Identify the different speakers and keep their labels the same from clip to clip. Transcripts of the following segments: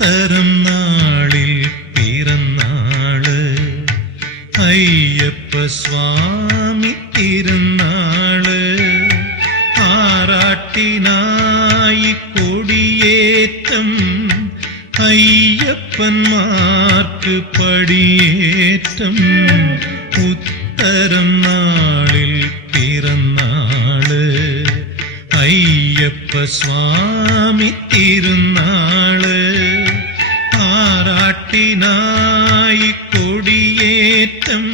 Speaker 1: ഉത്തരം നാളിൽ പിറന്നാൾ. അയ്യപ്പ സ്വാമി തിരുനാൾ ആറാട്ടിനായി കൊടിയേറ്റം അയ്യപ്പന്മാർക്ക് പടിയേറ്റം. ഉത്തരം നാളിൽ പിറന്നാൾ. അയ്യപ്പ സ്വാമി തിരുനാൾ ആറാട്ടിനായി കൊടിയേറ്റം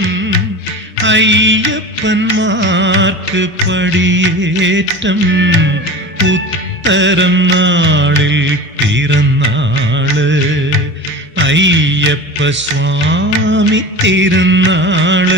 Speaker 1: അയ്യപ്പന്മാർക്ക് പടിയേറ്റം ഉത്തരം നാളിൽ പിറന്നാൾ. അയ്യപ്പ സ്വാമി തിരുനാൾ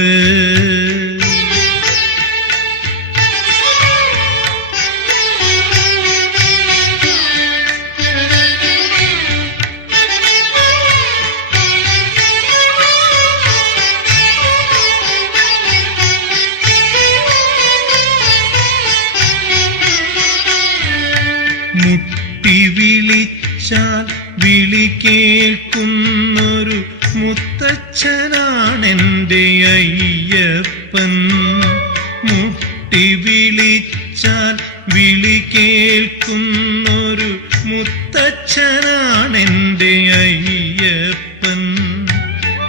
Speaker 1: വിളിച്ചാൽ വിളി കേൾക്കുന്നൊരു മുത്തച്ഛനാണെന്റെ അയ്യപ്പൻ. മുട്ടി വിളിച്ചാൽ വിളി കേൾക്കുന്നൊരു മുത്തച്ഛനാണെന്റെ അയ്യപ്പൻ.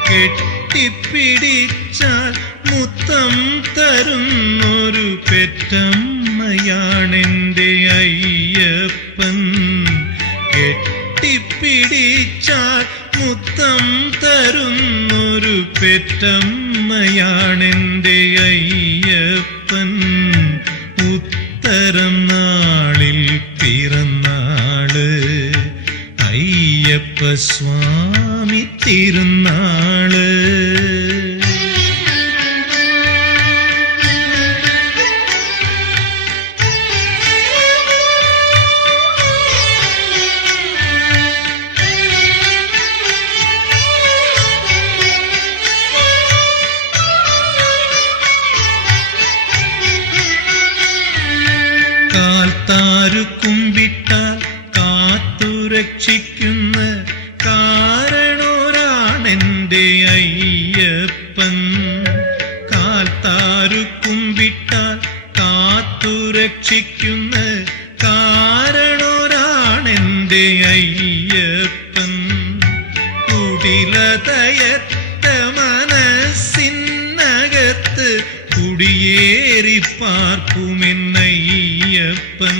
Speaker 1: കെട്ടിപ്പിടിച്ചാൽ മുത്തം തരുന്നൊരു പെറ്റമ്മയാണെന്റെ അയ്യപ്പൻ. മുത്തം തരുന്നൊരു പെറ്റമ്മയാണെന്റെ അയ്യപ്പൻ. ഉത്തരം നാളിൽ പിറന്നാൾ അയ്യപ്പ സ്വാമി തിരുനാൾ കുമ്പിട്ടാൽ കാത്തുരക്ഷിക്കുന്ന കാരണോരാണെൻ്റെ അയ്യപ്പൻ കാൽത്താരു കുമ്പിട്ടാൽ കാത്തുരക്ഷിക്കുന്ന കാരണോരാണെൻ്റെ അയ്യപ്പൻ കുടിലതയറ്റ മനസ്സിനകത്ത് കുടിയേറി പാർക്കുമെന്നയ്യപ്പൻ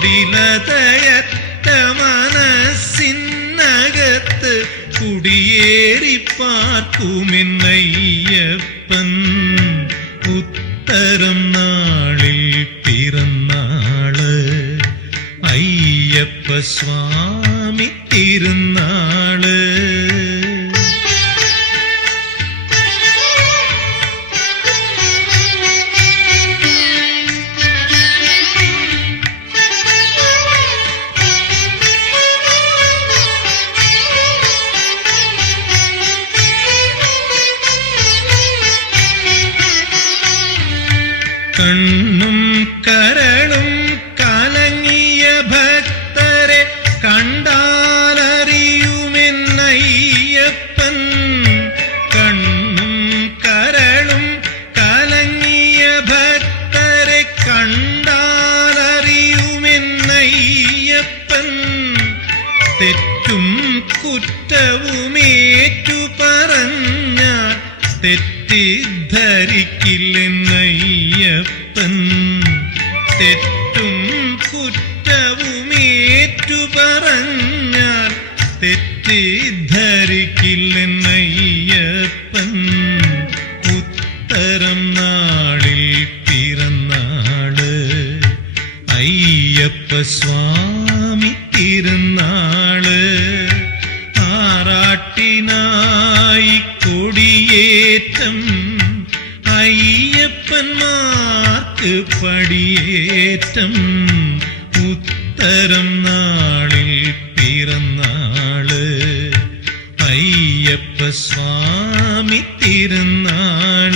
Speaker 1: കുടിലതയറ്റ മനസ്സിനകത്ത് കുടിയേറി പാർക്കുമെന്നയ്യപ്പൻ. ഉത്തരം നാളിൽ പിറന്നാൾ. അയ്യപ്പ സ്വാമി തിരുനാൾ കണ്ണും കരളും കലങ്ങിയ ഭക്തരെ കണ്ടാലറിയുമെന്നയ്യപ്പൻ. കണ്ണും കരളും കലങ്ങിയ ഭക്തരെ കണ്ടാലറിയുമെന്നയ്യപ്പൻ. തെറ്റും കുറ്റവുമേറ്റു പറഞ്ഞ തെറ്റിദ്ധരിക്കില്ലെന്നയ്യപ്പൻ തെറ്റും കുറ്റവുമേറ്റു പറഞ്ഞാൽ തെറ്റിദ്ധരിക്കില്ലെന്നയ്യപ്പൻ. ഉത്തരം നാളിൽ പിറന്നാൾ. അയ്യപ്പ സ്വാമി തിരുനാൾ ദേവന്മാർക്ക് പടിയേറ്റം ഉത്തരം നാളിൽ പിറന്നാൾ. അയ്യപ്പ സ്വാമി തിരുന്നാൾ.